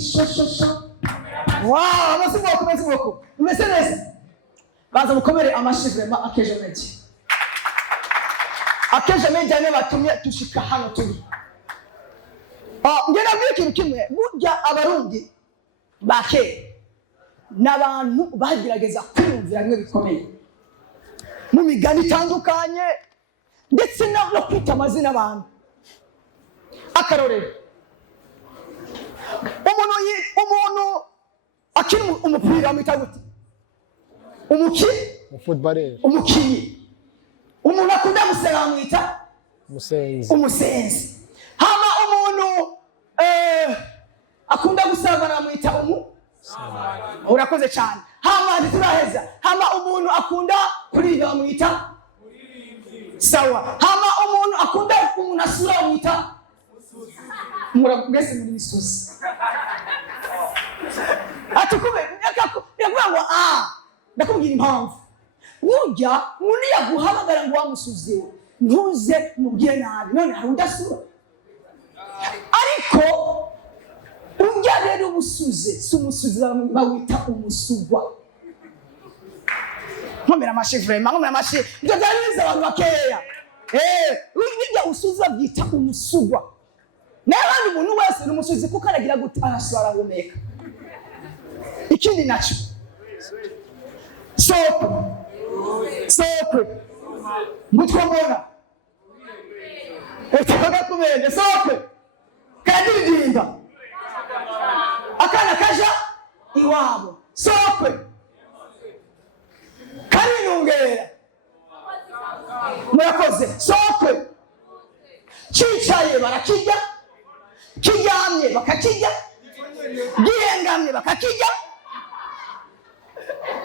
shosho. Wow, merci beaucoup. Umeze neza. Baza mukomere amashi vraiment Akeje Media. Akeje Media ne batumye tushika hano turi. Ngera bw'ikintu kimwe burya abarundi bake n'abantu bagerageza kwiyumvira bimwe bikomeye mu migani itandukanye ndetse no kwita amazina abantu. Akarorero umuntu akina umupira mwita gute? Umukinyi. Umuntu akunda gusenga mwita umusenzi. Hama umuntu akunda gusabana mwita urakoze cyane. Hama ntituraheza. Hama umuntu akunda kuririmba mwita sawa. Hama umuntu akunda umuntu asura mwita muragese muri misozi. Atukube yakubwira ndakubwira impamvu. Burya umuntu yaguhamagara ngo wamusuze ntuze mubwire nabi none hari udasura. Ariko ujya rero umusuze si umusuzi bawita umusugwa. Nkomera amashi vraiment nkomera amashi ibyo byariza abantu bakeya. Ujya usuze babyita umusugwa. N'abandi umuntu wese n'umusuzi kuko aragira gute araswara humeka. Ikindi nacho sokwe mutwabona etoka kumende sokwe kadidimba akana kaja iwabo sokwe karinungera murakoze sokwe cicaye barakijya kijyamye bakakijya gihengamye bakakijya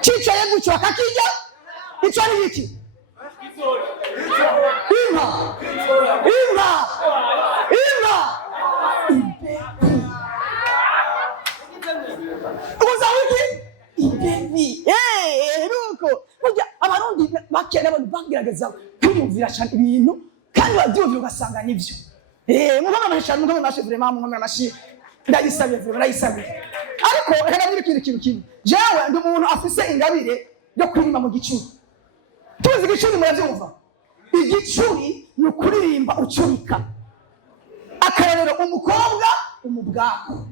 cicaye gutyo bakakijya. Icyo ni iki? Inka. Uza wiki? Ibebi. Ruko. Burya abarundi bakene abantu bagerageza kwiyumvira cyane ibintu kandi babyumvira ugasanga nibyo. Mugomba amashi vraiment mugomba amashi. Ndayisabye vraiment ndayisabye. Ariko reka ngira ikintu kimwe. Jewe ndi umuntu afise ingabire yo kuririmba mu gicuri. Tuzi igicuri murabyumva? Igicuri ni ukuririmba ucurika. Akarorero umukobwa umubwako.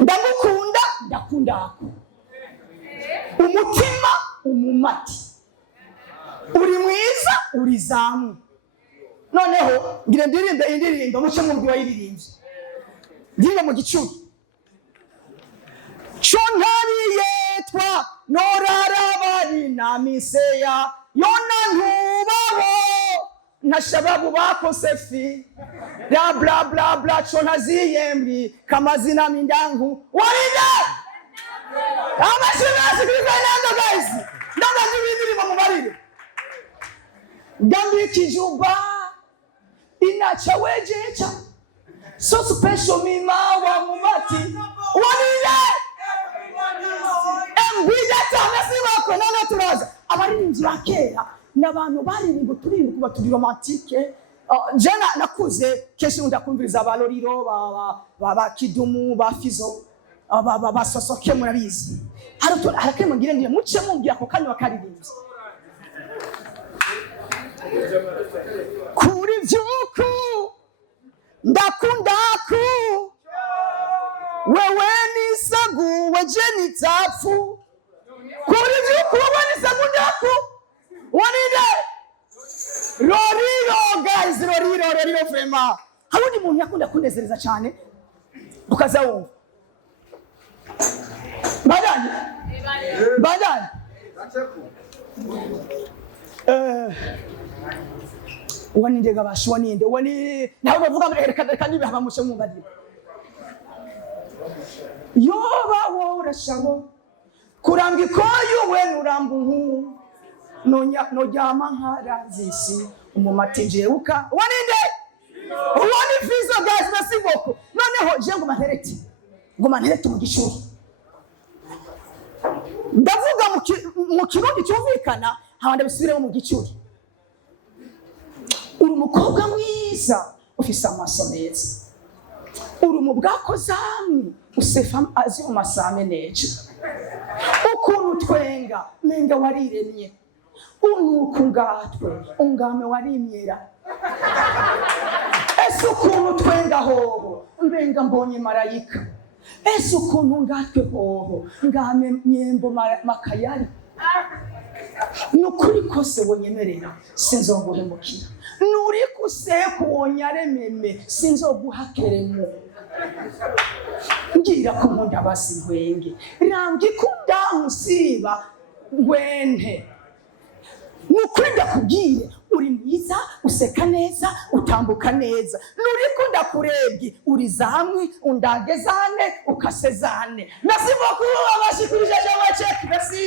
Ndamukunda ndakundako. Umutima umumati. Uri mwiza uri zamu. Noneho ngira ndirimbe indirimbo muce mu byo yiririmbye. Ndirimba mu gicuri. Chontari yetwa norarabari namiseya yona ntubaho nashababu bakosefi bla bla bla bla chontaziyembi kamazina mindangu warinde amashinazi kwigana guys ndabazi ibintu mu barire gambi kijuba inacha wejecha so special mima wa mumati warinde abaririmbyi bakera n'abantu baririmba turirimba kuba turi romantike. Jana nakuze kenshi ndakumviriza abaloriro ba kidumu ba fizo ba sosoke murabizi. Harakema ngira ndiye muce mumbya ko kanya bakaririmbye kuri vyuku ndakundaku wewe ni sagu wajeni tafu kuri vyuku wewe ni sagu ndaku wanide roriro guys roriro vraiment habundi muntu yakunda kunezereza cyane ukaza wumva badani waninde gabashi waninde wani nawe bavuga reka nibiha mushe mu badiri yoba worashabo kurambye koyo we nurambu nojama nkarazisi umumatinje uka waninde wani fizo guys basiboko noneho je ngo mantereti mu gishuri ndavuga mu kirundi cyumvikana hawanda bisubire mu gicuri uri umukobwa mwiza ufise amaso meza uri mu bwakoze hamwe usefa azi mu masame nece ukuntu twenga menga wariremye unuku ngatwe ungame warimyera ese ukuntu twenga hoho mbenga mbonye marayika ese ukuntu ngatwe hoho ngame nyembo makayari nukuri kose wonyemerera sinzoguhemukira nuri kuseku wonyarememe sinzoguhakeremo ngira ko nkunda basi Ntwenge rangi kundamusiba ngwente nukuri ndakubwire uri mwiza useka neza utambuka neza nuri kundakurebye uri zamwe undagezane ukasezane nasibo kuba bashikirije cyangwa check nasi